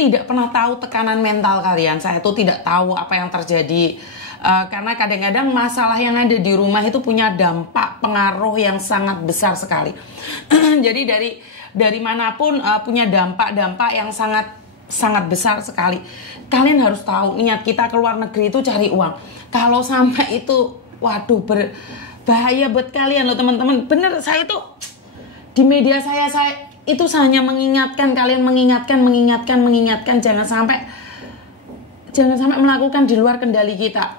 tidak pernah tahu tekanan mental kalian. Saya tuh tidak tahu apa yang terjadi. Karena kadang-kadang masalah yang ada di rumah itu punya dampak pengaruh yang sangat besar sekali. Jadi dari manapun punya dampak yang sangat besar sekali. Kalian harus tahu niat kita keluar negeri itu cari uang. Kalau sampai itu, waduh, berbahaya buat kalian loh teman-teman. Bener, saya tuh di media saya itu hanya mengingatkan kalian, mengingatkan, jangan sampai melakukan di luar kendali kita.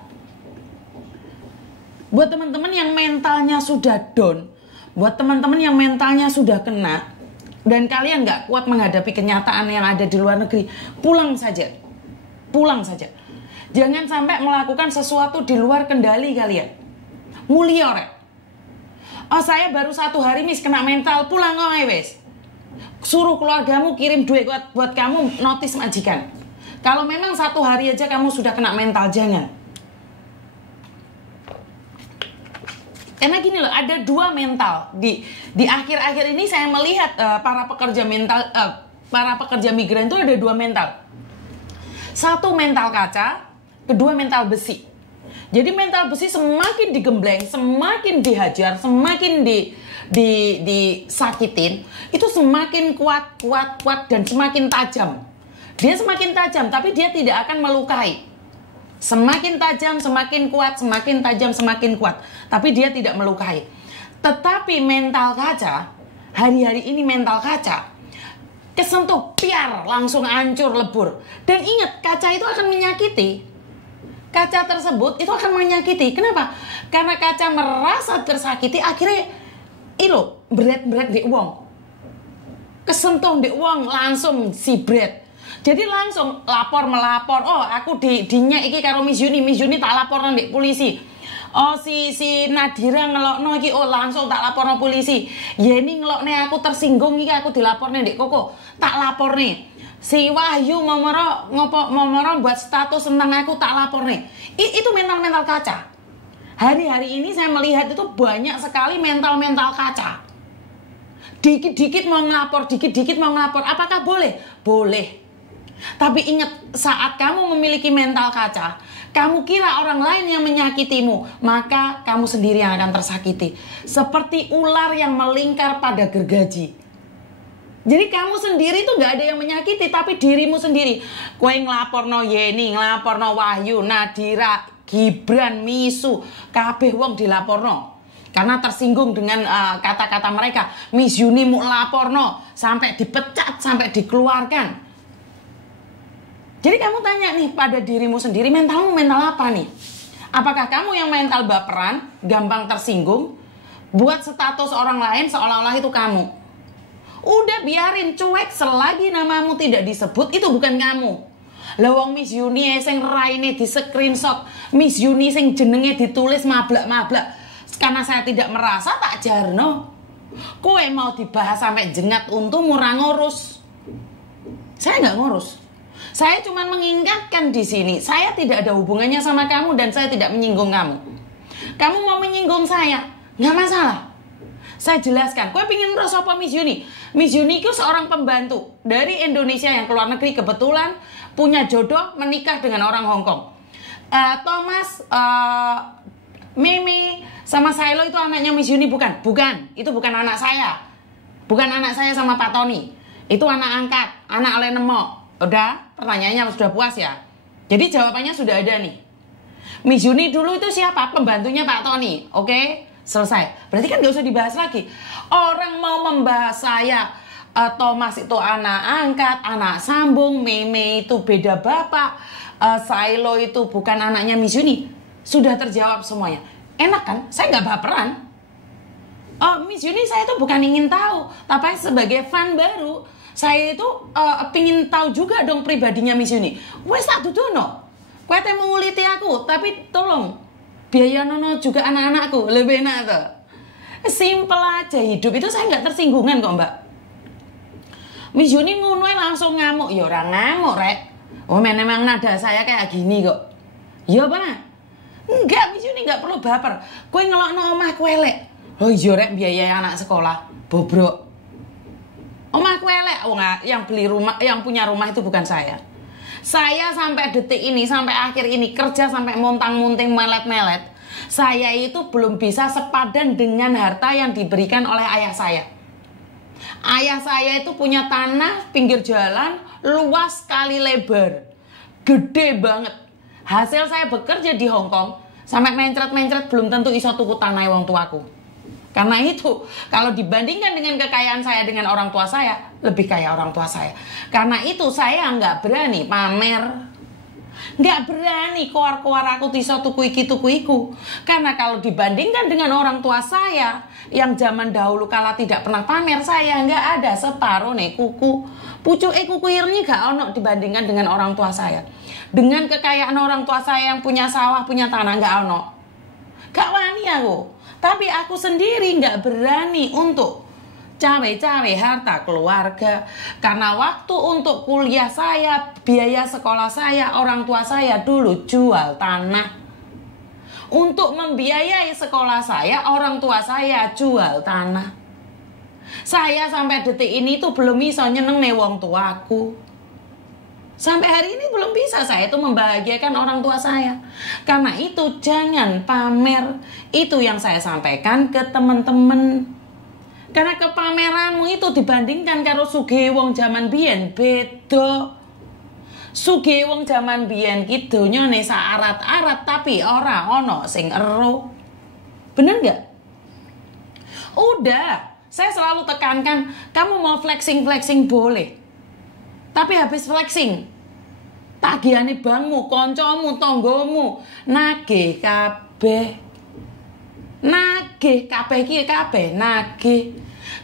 Buat teman-teman yang mentalnya sudah down, buat teman-teman yang mentalnya sudah kena, dan kalian nggak kuat menghadapi kenyataan yang ada di luar negeri, pulang saja. Jangan sampai melakukan sesuatu di luar kendali kalian. Mulia rek. Oh, saya baru 1 hari mis kena mental, pulang kok wes. Suruh keluargamu kirim duit buat kamu notis majikan. Kalau memang 1 hari aja kamu sudah kena mental, jangan. Karena gini loh, ada 2 mental di akhir-akhir ini saya melihat para pekerja migran itu ada 2 mental. 1 mental kaca, kedua mental besi. Jadi mental besi semakin digembleng, semakin dihajar, semakin disakitin, itu semakin kuat dan semakin tajam. Dia semakin tajam, tapi dia tidak akan melukai. Semakin tajam, semakin kuat, semakin tajam, semakin kuat. Tapi dia tidak melukai. Tetapi mental kaca, hari-hari ini mental kaca, kesentuh, piar, langsung hancur, lebur. Dan ingat, kaca itu akan menyakiti. Kaca tersebut itu akan menyakiti. Kenapa? Karena kaca merasa tersakiti, akhirnya berat di uang. Kesentuh di uang, langsung si berat. Jadi langsung melapor. Oh, aku dinya iki karo Miss Yuni tak laporno ndek polisi. Oh, si Nadira ngelokno iki, oh langsung tak laporno polisi. Yeni ngelokne aku tersinggung iki, aku dilaporne ndek Koko, tak laporne. Si Wahyu momoro buat status tentang aku, tak laporne. Itu mental kaca. Hari-hari ini saya melihat itu banyak sekali mental kaca. Dikit-dikit mau ngelapor. Apakah boleh? Boleh. Tapi ingat, saat kamu memiliki mental kaca, kamu kira orang lain yang menyakitimu, maka kamu sendiri yang akan tersakiti. Seperti ular yang melingkar pada gergaji. Jadi kamu sendiri tuh gak ada yang menyakiti, tapi dirimu sendiri. Kowe nglaporno Yeni, nglaporno Wahyu, Nadira, Gibran, Misu, kabeh wong dilaporno. Karena tersinggung dengan kata-kata mereka. Miss Yuni mau laporno, sampai dipecat, sampai dikeluarkan. Jadi kamu tanya nih pada dirimu sendiri, mentalmu mental apa nih? Apakah kamu yang mental baperan, gampang tersinggung, buat status orang lain seolah-olah itu kamu? Udah biarin, cuek, selagi namamu tidak disebut, itu bukan kamu. Lawang Miss Yuni sing raine di screenshot, Miss Yuni sing jenenge ditulis mablak-mablak. Karena saya tidak merasa, tak jarno. Kowe mau dibahas sampai jengat untung murah ngurus. Saya nggak ngurus. Saya cuma mengingatkan di sini, saya tidak ada hubungannya sama kamu dan saya tidak menyinggung kamu. Kamu mau menyinggung saya, nggak masalah. Saya jelaskan, kowe pingin terus apa Miss Yuni? Miss Yuni itu seorang pembantu dari Indonesia yang keluar negeri, kebetulan punya jodoh menikah dengan orang Hong Kong. Thomas, Mimi, sama Silo itu anaknya Miss Yuni, bukan? Bukan, itu bukan anak saya. Bukan anak saya sama Pak Tony. Itu anak angkat, anak oleh Nemo. Udah, pertanyaannya sudah puas ya? Jadi jawabannya sudah ada nih. Miss Yuni dulu itu siapa? Pembantunya Pak Tony. Oke, selesai. Berarti kan gak usah dibahas lagi. Orang mau membahas saya, Thomas itu anak angkat, anak sambung, Meme itu beda bapak, Silo itu bukan anaknya Miss Yuni. Sudah terjawab semuanya. Enak kan? Saya nggak baperan. Oh, Miss Yuni saya itu bukan ingin tahu, tapi sebagai fan baru, saya itu pingin tahu juga dong pribadinya Miss Yuni. Wes tak dudono. Kowe teh menguliti aku, tapi tolong biaya nono juga anak-anakku, lebih enak tuh. Simple aja hidup itu, saya nggak tersinggungan kok Mbak. Miss Yuni ngono langsung ngamuk, ya orang ngamuk rek. Oh memang nada saya kayak gini kok. Ya apa? Enggak, Miss Yuni nggak perlu baper. Kowe ngelokno omah kowe lek. Oh iya rek biaya anak sekolah bobrok. Omahku elek. Oh, nggak, yang beli rumah, yang punya rumah itu bukan saya. Saya sampai detik ini, sampai akhir ini kerja sampai montang-munting melet-melet. Saya itu belum bisa sepadan dengan harta yang diberikan oleh ayah saya. Ayah saya itu punya tanah pinggir jalan, luas kali lebar. Gede banget. Hasil saya bekerja di Hong Kong, sampai mencret-mencret belum tentu iso tuku tanah wong tuaku. Karena itu, kalau dibandingkan dengan kekayaan saya dengan orang tua saya, lebih kaya orang tua saya. Karena itu saya nggak berani pamer. Nggak berani keluar-keluar aku iso tuku iki tuku iku. Karena kalau dibandingkan dengan orang tua saya, yang zaman dahulu kala tidak pernah pamer, saya nggak ada separuh nih kuku. Pucuk kuku irni gak ono dibandingkan dengan orang tua saya. Dengan kekayaan orang tua saya yang punya sawah, punya tanah, nggak ono. Gak wani aku. Tapi aku sendiri nggak berani untuk cawe-cawe harta keluarga. Karena waktu untuk kuliah saya, biaya sekolah saya, orang tua saya dulu jual tanah. Untuk membiayai sekolah saya, orang tua saya jual tanah. Saya sampai detik ini tuh belum bisa nyeneng nih wong tuaku. Sampai hari ini belum bisa saya itu membahagiakan orang tua saya. Karena itu jangan pamer. Itu yang saya sampaikan ke teman-teman. Karena kepameranmu itu dibandingkan karo sugih wong zaman biyen beda. Sugih wong zaman biyen ki donyane saarat-arat tapi ora ono sing ero. Bener nggak? Udah, saya selalu tekankan, kamu mau flexing-flexing boleh. Tapi habis flexing, tagihane bangmu, koncomu, tonggomu, nagih kabeh. Nagih kabeh ki kabeh nagih.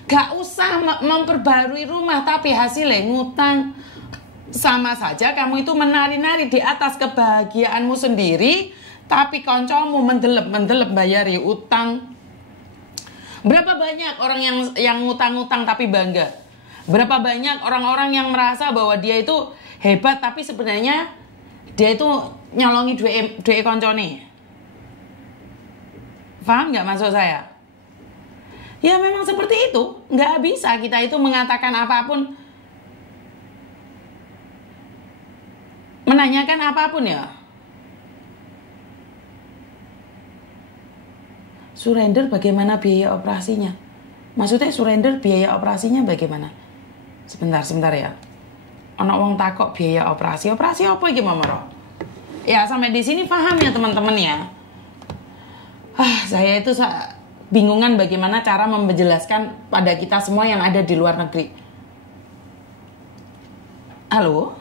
Gak usah memperbarui rumah tapi hasilnya ngutang. Sama saja kamu itu menari-nari di atas kebahagiaanmu sendiri, tapi koncomu mendelep-mendelep bayari utang. Berapa banyak orang yang ngutang-ngutang tapi bangga? Berapa banyak orang-orang yang merasa bahwa dia itu hebat tapi sebenarnya dia itu nyolongi duit koncone. Paham nggak maksud saya? Ya memang seperti itu. Nggak bisa kita itu mengatakan apapun, menanyakan apapun ya. Surrender bagaimana biaya operasinya? Maksudnya surrender biaya operasinya bagaimana? Sebentar ya. Ono wong takok biaya operasi apa iki Mamaro? Ya sampai di sini paham ya teman-teman ya. Saya itu bingungan bagaimana cara menjelaskan pada kita semua yang ada di luar negeri. Halo?